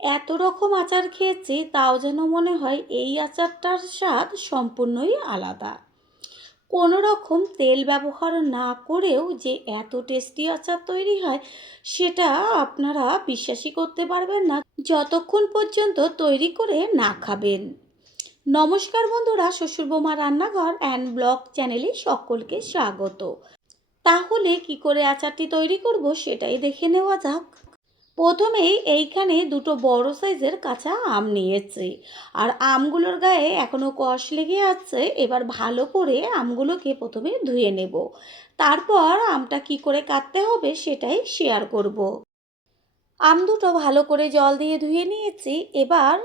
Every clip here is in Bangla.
এত রকম আচার খেয়েছি, তাও যেন মনে হয় এই আচারটার স্বাদ সম্পূর্ণই আলাদা। কোনো রকম তেল ব্যবহার না করেও যে এত টেস্টি আচার তৈরি হয়, সেটা আপনারা বিশ্বাসই করতে পারবেন না যতক্ষণ পর্যন্ত তৈরি করে না খাবেন। নমস্কার বন্ধুরা, শ্বশুর বৌমা রান্নাঘর অ্যান্ড ব্লগ চ্যানেলে সকলকে স্বাগত। তাহলে কি করে আচারটি তৈরি করব সেটাই দেখে নেওয়া যাক। প্রথমেই এইখানে দুটো বড় সাইজের কাঁচা আম নিয়েছি, আর আমগুলোর গায়ে এখনও কষ লেগে আছে। এবার ভালো করে আমগুলোকে প্রথমে ধুয়ে নেব, তারপর আমটা কি করে কাটতে হবে সেটাই শেয়ার করব। আম দুটো ভালো করে জল দিয়ে ধুয়ে নিয়েছি। এবার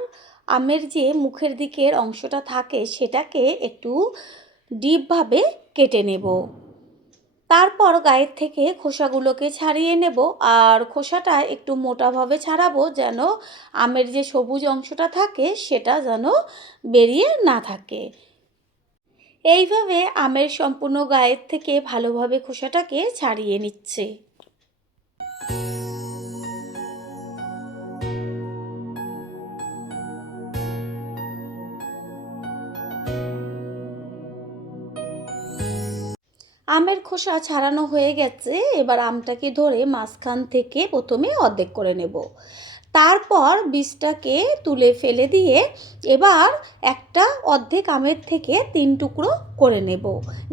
আমের যে মুখের দিকের অংশটা থাকে সেটাকে একটু ডিপভাবে কেটে নেব। তারপর গায়ের থেকে খোসাগুলোকে ছাড়িয়ে নেব, আর খোসাটা একটু মোটাভাবে ছাড়াবো, যেন আমের যে সবুজ অংশটা থাকে সেটা যেন বেরিয়ে না থাকে। এইভাবে আমের সম্পূর্ণ গায়ের থেকে ভালোভাবে খোসাটাকে ছাড়িয়ে নিচ্ছে। আমের খোসা ছাড়ানো হয়ে গেছে। এবার আমটাকে ধরে মাঝখান থেকে প্রথমে অর্ধেক করে নেব, তারপর বীজটাকে তুলে ফেলে দিয়ে এবার একটা অর্ধেক আমের থেকে 3 টুকরো করে নেব।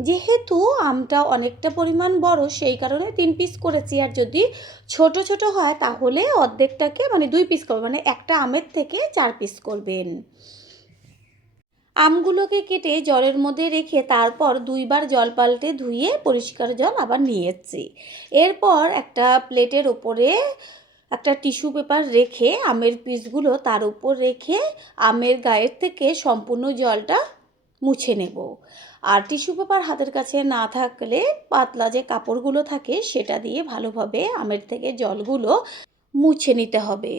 যেহেতু আমটা অনেকটা পরিমাণ বড়, সেই কারণে 3 পিস করেছি। আর যদি ছোট ছোট হয় তাহলে অর্ধেকটাকে মানে 2 পিস করবেন, মানে একটা আমের থেকে 4 পিস করবেন। আমগুলোকে কেটে জলের মধ্যে রেখে তারপর 2বার জল পাল্টে ধুয়ে পরিষ্কার জল আবার নিয়েছি। এরপর একটা প্লেটের ওপরে একটা টিস্যু পেপার রেখে আমের পিসগুলো তার উপর রেখে আমের গায়ের থেকে সম্পূর্ণ জলটা মুছে নেব। আর টিস্যু পেপার হাতের কাছে না থাকলে পাতলা যে কাপড়গুলো থাকে সেটা দিয়ে ভালোভাবে আমের থেকে জলগুলো মুছে নিতে হবে।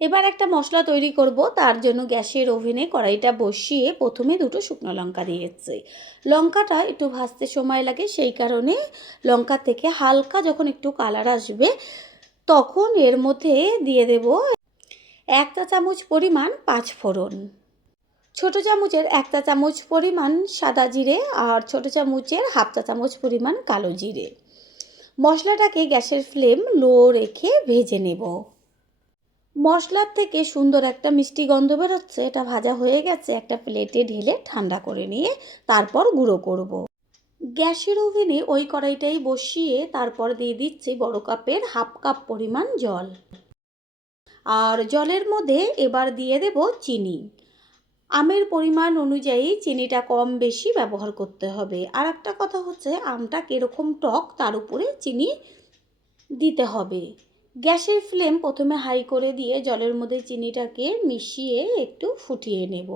এবার একটা মশলা তৈরি করব। তার জন্য গ্যাসের ওভেনে কড়াইটা বসিয়ে প্রথমে দুটো শুকনো লঙ্কা দিয়েছি। লঙ্কাটা একটু ভাজতে সময় লাগে, সেই কারণে লঙ্কা থেকে হালকা যখন একটু কালার আসবে তখন এর মধ্যে দিয়ে দেব 1 চা চামচ পরিমাণ 5 ফোড়ন, ছোট চামচের 1 চা চামচ পরিমাণ সাদা জিরে, আর ছোট চামচের 1/2 চা চামচ পরিমাণ কালো জিরে। মশলাটাকে গ্যাসের ফ্লেম লো রেখে ভেজে নেব। মশলার থেকে সুন্দর একটা মিষ্টি গন্ধ বেরোচ্ছে। এটা ভাজা হয়ে গেছে, একটা প্লেটে ঢেলে ঠান্ডা করে নিয়ে তারপর গুঁড়ো করব। গ্যাসের ওভেনে ওই কড়াইটাই বসিয়ে তারপর দিয়ে দিচ্ছি বড় কাপের 1/2 কাপ পরিমাণ জল, আর জলের মধ্যে এবার দিয়ে দেব চিনি। আমের পরিমাণ অনুযায়ী চিনিটা কম বেশি ব্যবহার করতে হবে। আর একটা কথা হচ্ছে, আমটা কীরকম টক তার উপরে চিনি দিতে হবে। গ্যাসের ফ্লেম প্রথমে হাই করে দিয়ে জলের মধ্যে চিনিটাকে মিশিয়ে একটু ফুটিয়ে নেব।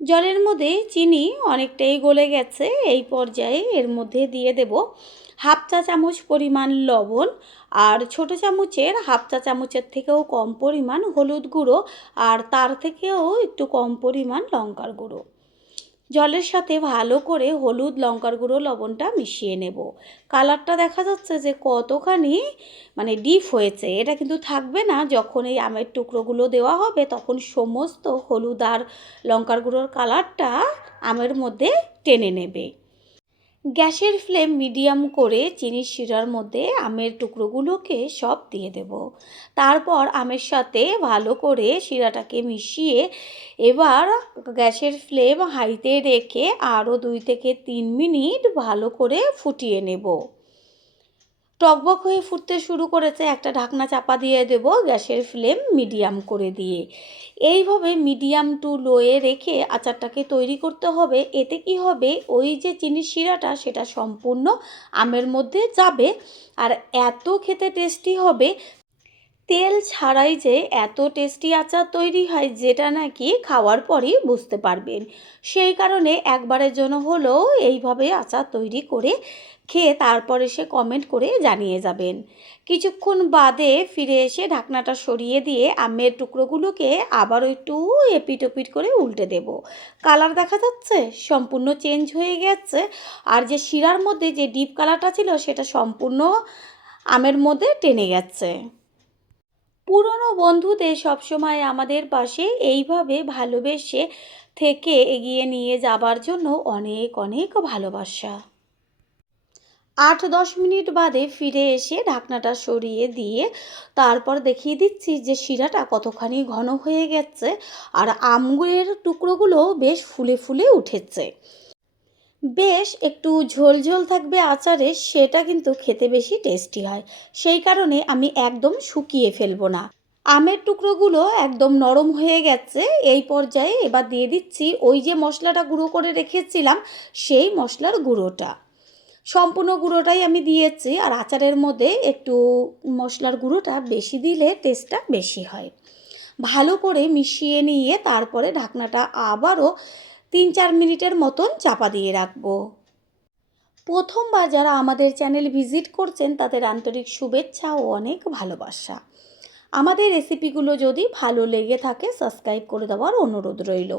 জলের মধ্যে চিনি অনেকটাই গলে গেছে। এই পর্যায়ে এর মধ্যে দিয়ে দেব 1/2 চা চামচ পরিমাণ লবণ, আর ছোট চামচের 1/2 চা চামচের থেকেও কম পরিমাণ হলুদ গুঁড়ো, আর তার থেকেও একটু কম পরিমাণ লঙ্কার গুঁড়ো। জলের সাথে ভালো করে হলুদ, লঙ্কার গুঁড়ো, লবণটা মিশিয়ে নেব। কালারটা দেখা যাচ্ছে যে কতখানি মানে ডিপ হয়েছে। এটা কিন্তু থাকবে না, যখন এই আমের টুকরোগুলো দেওয়া হবে তখন সমস্ত হলুদ আর লঙ্কার গুঁড়োর কালারটা আমের মধ্যে টেনে নেবে। গ্যাসের ফ্লেম মিডিয়াম করে চিনির শিরার মধ্যে আমের টুকরোগুলোকে সব দিয়ে দেব। তারপর আমের সাথে ভালো করে শিরাটাকে মিশিয়ে এবার গ্যাসের ফ্লেম হাইতে রেখে আরও 2 থেকে 3 মিনিট ভালো করে ফুটিয়ে নেব। টকবক হয়ে ফুটতে শুরু করেছে, একটা ঢাকনা চাপা দিয়ে দেব গ্যাসের ফ্লেম মিডিয়াম করে দিয়ে। এইভাবে মিডিয়াম টু লোয়ে রেখে আচারটাকে তৈরি করতে হবে। এতে কি হবে, ওই যে চিনির শিরাটা সেটা সম্পূর্ণ আমের মধ্যে যাবে, আর এত খেতে টেস্টি হবে। তেল ছাড়াই যে এত টেস্টি আচার তৈরি হয়, যেটা নাকি খাওয়ার পরই বুঝতে পারবেন। সেই কারণে একবারের জন্য হলেও এইভাবে আচার তৈরি করে খেয়ে তারপর এসে কমেন্ট করে জানিয়ে যাবেন। কিছুক্ষণ বাদে ফিরে এসে ঢাকনাটা সরিয়ে দিয়ে আমের টুকরোগুলোকে আবারও একটু এপিট ওপিট করে উল্টে দেব। কালার দেখা যাচ্ছে সম্পূর্ণ চেঞ্জ হয়ে গেছে, আর যে শিরার মধ্যে যে ডিপ কালারটা ছিল সেটা সম্পূর্ণ আমের মধ্যে টেনে গেছে। পুরনো বন্ধুদের সবসময় আমাদের পাশে এইভাবে ভালোবেসে থেকে এগিয়ে নিয়ে যাবার জন্য অনেক অনেক ভালোবাসা। 8-10 মিনিট বাদে ফিরে এসে ঢাকনাটা সরিয়ে দিয়ে তারপর দেখিয়ে দিচ্ছি যে শিরাটা কতখানি ঘন হয়ে গেছে, আর আঙুরের টুকরোগুলো বেশ ফুলে ফুলে উঠেছে। বেশ একটু ঝোল ঝোল থাকবে আচারে, সেটা কিন্তু খেতে বেশি টেস্টি হয়। সেই কারণে আমি একদম শুকিয়ে ফেলবো না। আমের টুকরোগুলো একদম নরম হয়ে গেছে। এই পর্যায়ে এবার দিয়ে দিচ্ছি ওই যে মশলাটা গুঁড়ো করে রেখেছিলাম, সেই মশলার গুঁড়োটা। সম্পূর্ণ গুঁড়োটাই আমি দিয়েছি, আর আচারের মধ্যে একটু মশলার গুঁড়োটা বেশি দিলে টেস্টটা বেশি হয়। ভালো করে মিশিয়ে নিয়ে তারপরে ঢাকনাটা আবারও 3-4 মিনিটের মতন চাপা দিয়ে রাখবো। প্রথমবার যারা আমাদের চ্যানেল ভিজিট করছেন তাদের আন্তরিক শুভেচ্ছা ও অনেক ভালোবাসা। আমাদের রেসিপিগুলো যদি ভালো লেগে থাকে সাবস্ক্রাইব করে দেওয়ার অনুরোধ রইল,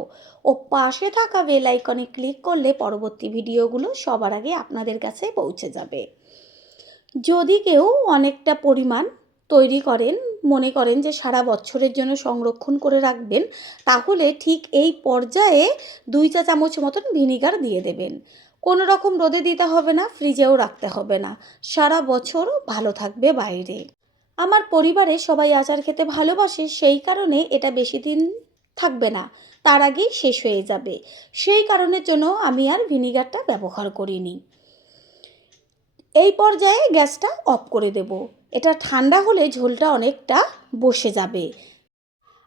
ও পাশে থাকা বেল আইকনে ক্লিক করলে পরবর্তী ভিডিওগুলো সবার আগে আপনাদের কাছে পৌঁছে যাবে। যদি কেউ অনেকটা পরিমাণ তৈরি করেন, মনে করেন যে সারা বছরের জন্য সংরক্ষণ করে রাখবেন, তাহলে ঠিক এই পর্যায়ে 2 চা চামচ মতন ভিনিগার দিয়ে দেবেন। কোনো রকম রোদে দিতে হবে না, ফ্রিজেও রাখতে হবে না, সারা বছর ভালো থাকবে বাইরে। আমার পরিবারে সবাই আচার খেতে ভালোবাসে, সেই কারণে এটা বেশি দিন থাকবে না, তার আগেই শেষ হয়ে যাবে। সেই কারণের জন্য আমি আর ভিনিগারটা ব্যবহার করিনি। এই পর্যায়ে গ্যাসটা অফ করে দেব। এটা ঠান্ডা হলে ঝোলটা অনেকটা বসে যাবে।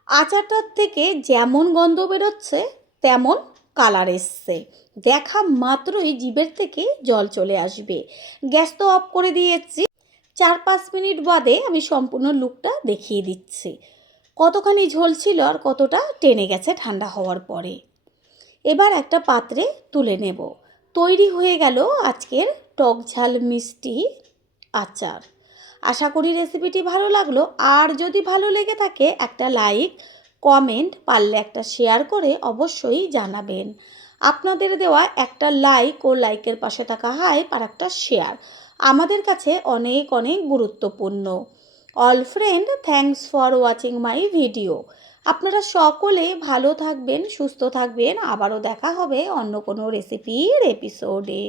আচারটার থেকে যেমন গন্ধ বেরোচ্ছে তেমন কালার এসছে, দেখা মাত্রই জিভের থেকে জল চলে আসবে। গ্যাস তো অফ করে দিয়েছি। 4-5 মিনিট বাদে আমি সম্পূর্ণ লুকটা দেখিয়ে দিচ্ছি কতখানি ঝোল ছিল আর কতটা টেনে গেছে ঠান্ডা হওয়ার পরে। এবার একটা পাত্রে তুলে নেব। তৈরি হয়ে গেল আজকের টক ঝাল মিষ্টি আচার। আশা করি রেসিপিটি ভালো লাগলো, আর যদি ভালো লেগে থাকে একটা লাইক, কমেন্ট, পারলে একটা শেয়ার করে অবশ্যই জানাবেন। আপনাদের দেওয়া একটা লাইক ও লাইকের পাশে থাকা হাইপ আর একটা শেয়ার আমাদের কাছে অনেক অনেক গুরুত্বপূর্ণ। All friend, thanks for watching my video. আপনারা সকলে ভালো থাকবেন, সুস্থ থাকবেন। আবারও দেখা হবে অন্য কোনো রেসিপির এপিসোডে।